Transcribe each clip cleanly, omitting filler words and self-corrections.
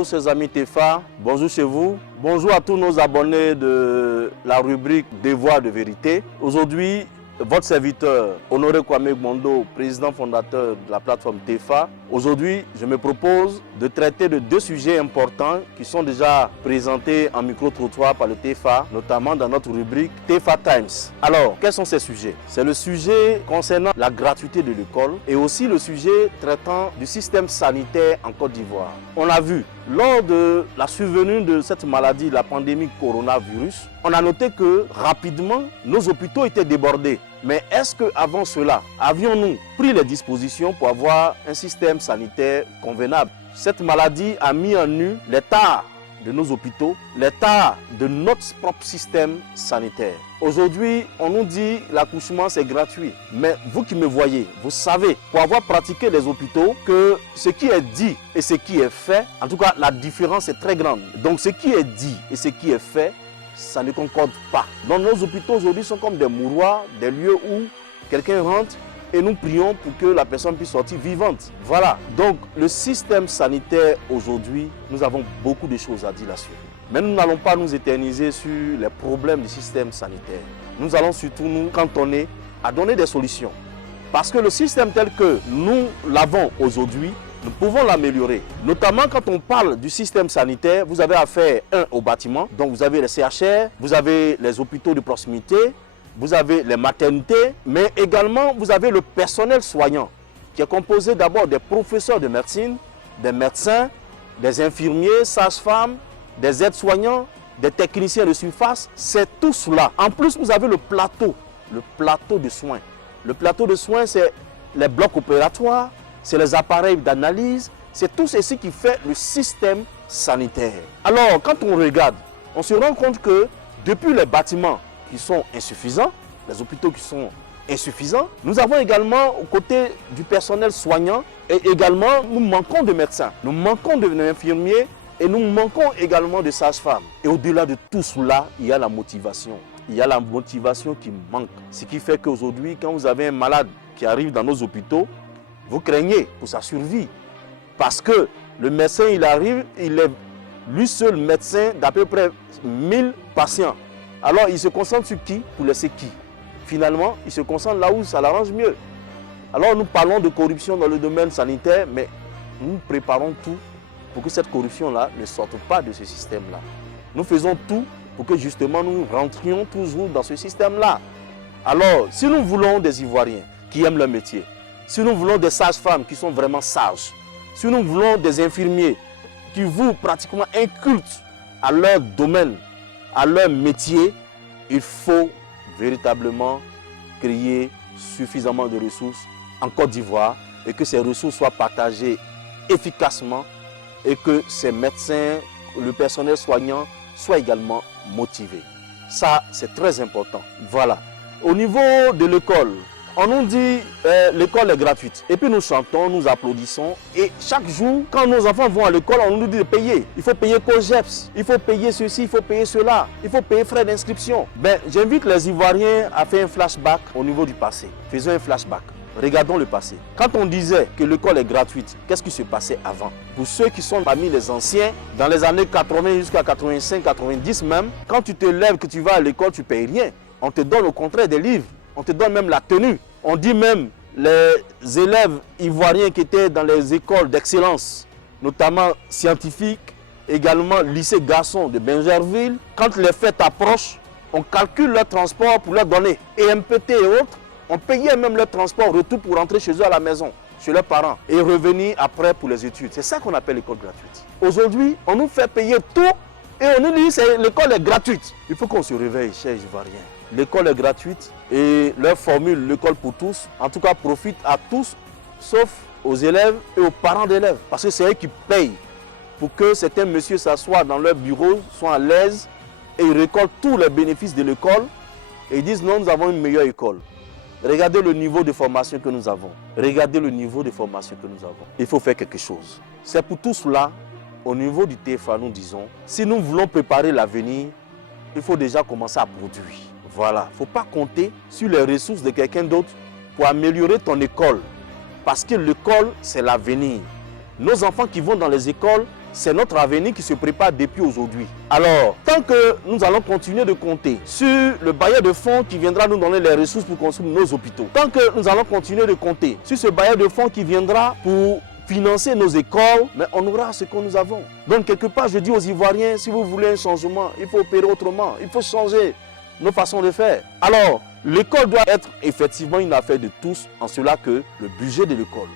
Bonjour chers amis TEFA, bonjour chez vous. Bonjour à tous nos abonnés de la rubrique Devoir de vérité. Aujourd'hui, votre serviteur Honoré Kwame Gbondo, président fondateur de la plateforme TEFA. Aujourd'hui, je me propose de traiter de deux sujets importants qui sont déjà présentés en micro-trottoir par le TEFA, notamment dans notre rubrique TEFA Times. Alors, quels sont ces sujets? C'est le sujet concernant la gratuité de l'école et aussi le sujet traitant du système sanitaire en Côte d'Ivoire. On l'a vu, lors de la survenue de cette maladie, la pandémie coronavirus, on a noté que rapidement, nos hôpitaux étaient débordés. Mais est-ce qu'avant cela, avions-nous pris les dispositions pour avoir un système sanitaire convenable? Cette maladie a mis en nu l'état de nos hôpitaux, l'état de notre propre système sanitaire. Aujourd'hui, on nous dit l'accouchement c'est gratuit. Mais vous qui me voyez, vous savez, pour avoir pratiqué les hôpitaux, que ce qui est dit et ce qui est fait, en tout cas la différence est très grande. Donc ce qui est dit et ce qui est fait, ça ne concorde pas. Donc nos hôpitaux aujourd'hui sont comme des mouroirs, des lieux où quelqu'un rentre et nous prions pour que la personne puisse sortir vivante. Voilà. Donc le système sanitaire aujourd'hui, nous avons beaucoup de choses à dire là-dessus. Mais nous n'allons pas nous éterniser sur les problèmes du système sanitaire. Nous allons surtout nous cantonner à donner des solutions. Parce que le système tel que nous l'avons aujourd'hui, nous pouvons l'améliorer. Notamment quand on parle du système sanitaire, vous avez affaire au bâtiment. Donc vous avez les CHR, vous avez les hôpitaux de proximité, vous avez les maternités, mais également vous avez le personnel soignant qui est composé d'abord des professeurs de médecine, des médecins, des infirmiers, sages-femmes, des aides-soignants, des techniciens de surface. C'est tout cela. En plus, vous avez le plateau de soins. Le plateau de soins, c'est les blocs opératoires, c'est les appareils d'analyse, c'est tout ceci qui fait le système sanitaire. Alors, quand on regarde, on se rend compte que depuis les bâtiments qui sont insuffisants, les hôpitaux qui sont insuffisants, nous avons également, aux côtés du personnel soignant, et également, nous manquons de médecins, nous manquons d'infirmiers et nous manquons également de sages-femmes. Et au-delà de tout cela, il y a la motivation. Il y a la motivation qui manque. Ce qui fait qu'aujourd'hui, quand vous avez un malade qui arrive dans nos hôpitaux, vous craignez pour sa survie. Parce que le médecin, il arrive, il est lui seul médecin d'à peu près 1000 patients. Alors, il se concentre sur qui pour laisser qui? Finalement, il se concentre là où ça l'arrange mieux. Alors, nous parlons de corruption dans le domaine sanitaire, mais nous préparons tout pour que cette corruption-là ne sorte pas de ce système-là. Nous faisons tout pour que justement nous rentrions toujours dans ce système-là. Alors, si nous voulons des Ivoiriens qui aiment leur métier, si nous voulons des sages-femmes qui sont vraiment sages, si nous voulons des infirmiers qui vouent pratiquement un culte à leur domaine, à leur métier, il faut véritablement créer suffisamment de ressources en Côte d'Ivoire et que ces ressources soient partagées efficacement et que ces médecins, le personnel soignant soient également motivés. Ça, c'est très important. Voilà. Au niveau de l'école, on nous dit l'école est gratuite. Et puis nous chantons, nous applaudissons. Et chaque jour, quand nos enfants vont à l'école, on nous dit de payer. Il faut payer COGEPS, il faut payer ceci, il faut payer cela, il faut payer frais d'inscription. J'invite les Ivoiriens à faire un flashback au niveau du passé. Faisons un flashback. Regardons le passé. Quand on disait que l'école est gratuite, qu'est-ce qui se passait avant? Pour ceux qui sont parmi les anciens, dans les années 80 jusqu'à 85, 90 même, quand tu te lèves, que tu vas à l'école, tu ne payes rien. On te donne au contraire des livres. On te donne même la tenue. On dit même les élèves ivoiriens qui étaient dans les écoles d'excellence, notamment scientifiques, également lycée garçon de Benjerville, quand les fêtes approchent, on calcule leur transport pour leur donner. Et MPT et autres, on payait même leur transport retour pour rentrer chez eux à la maison, chez leurs parents, et revenir après pour les études. C'est ça qu'on appelle l'école gratuite. Aujourd'hui, on nous fait payer tout et on nous dit que l'école est gratuite. Il faut qu'on se réveille, chers Ivoiriens. L'école est gratuite et leur formule, l'école pour tous, en tout cas profite à tous, sauf aux élèves et aux parents d'élèves. Parce que c'est eux qui payent pour que certains messieurs s'assoient dans leur bureau, soient à l'aise et ils récoltent tous les bénéfices de l'école et ils disent non, nous avons une meilleure école. Regardez le niveau de formation que nous avons. Regardez le niveau de formation que nous avons. Il faut faire quelque chose. C'est pour tout cela, au niveau du TEFA, nous disons, si nous voulons préparer l'avenir, il faut déjà commencer à produire. Voilà, il ne faut pas compter sur les ressources de quelqu'un d'autre pour améliorer ton école. Parce que l'école, c'est l'avenir. Nos enfants qui vont dans les écoles, c'est notre avenir qui se prépare depuis aujourd'hui. Alors, tant que nous allons continuer de compter sur le bailleur de fonds qui viendra nous donner les ressources pour construire nos hôpitaux, tant que nous allons continuer de compter sur ce bailleur de fonds qui viendra pour financer nos écoles, mais on aura ce que nous avons. Donc, quelque part, je dis aux Ivoiriens, si vous voulez un changement, il faut opérer autrement, il faut changer nos façons de faire. Alors, l'école doit être effectivement une affaire de tous, en cela que le budget de l'école,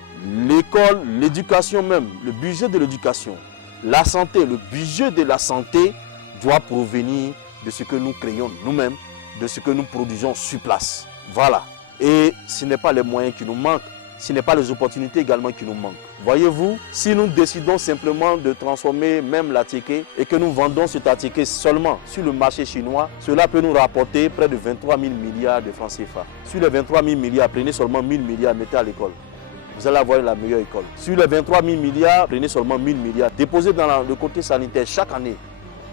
l'éducation même, le budget de l'éducation, la santé, le budget de la santé doit provenir de ce que nous créons nous-mêmes, de ce que nous produisons sur place. Voilà. Et ce n'est pas les moyens qui nous manquent, ce n'est pas les opportunités également qui nous manquent. Voyez-vous, si nous décidons simplement de transformer même l'attiqué et que nous vendons cet attiqué seulement sur le marché chinois, cela peut nous rapporter près de 23 000 milliards de francs CFA. Sur les 23 000 milliards, prenez seulement 1 000 milliards, mettez à l'école. Vous allez avoir la meilleure école. Sur les 23 000 milliards, prenez seulement 1 000 milliards. Déposez dans le côté sanitaire chaque année.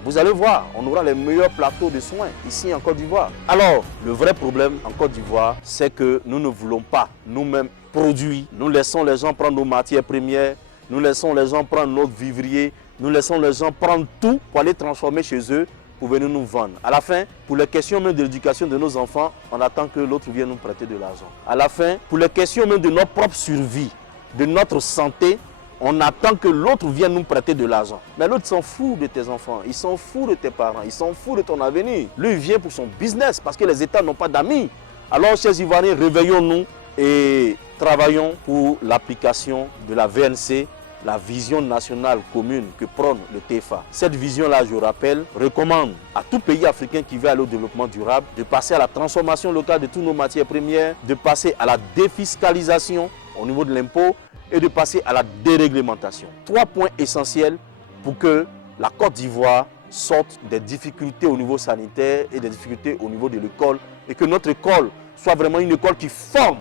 Vous allez voir, on aura les meilleurs plateaux de soins ici en Côte d'Ivoire. Alors, le vrai problème en Côte d'Ivoire, c'est que nous ne voulons pas nous-mêmes produire. Nous laissons les gens prendre nos matières premières, nous laissons les gens prendre notre vivrier, nous laissons les gens prendre tout pour aller transformer chez eux, pour venir nous vendre. À la fin, pour les questions même de l'éducation de nos enfants, on attend que l'autre vienne nous prêter de l'argent. À la fin, pour les questions même de notre propre survie, de notre santé, on attend que l'autre vienne nous prêter de l'argent. Mais l'autre s'en fout de tes enfants, il s'en fout de tes parents, il s'en fout de ton avenir. Lui, il vient pour son business parce que les États n'ont pas d'amis. Alors, chers Ivoiriens, réveillons-nous et travaillons pour l'application de la VNC, la vision nationale commune que prône le TFA. Cette vision-là, je rappelle, recommande à tout pays africain qui veut aller au développement durable de passer à la transformation locale de toutes nos matières premières, de passer à la défiscalisation au niveau de l'impôt et de passer à la déréglementation. 3 points essentiels pour que la Côte d'Ivoire sorte des difficultés au niveau sanitaire et des difficultés au niveau de l'école et que notre école soit vraiment une école qui forme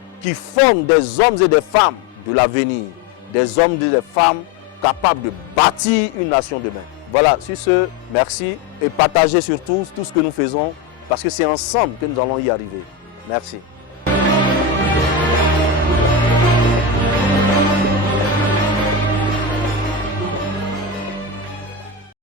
des hommes et des femmes de l'avenir. Des hommes et des femmes capables de bâtir une nation demain. Voilà, sur ce, merci et partagez surtout tout ce que nous faisons parce que c'est ensemble que nous allons y arriver. Merci.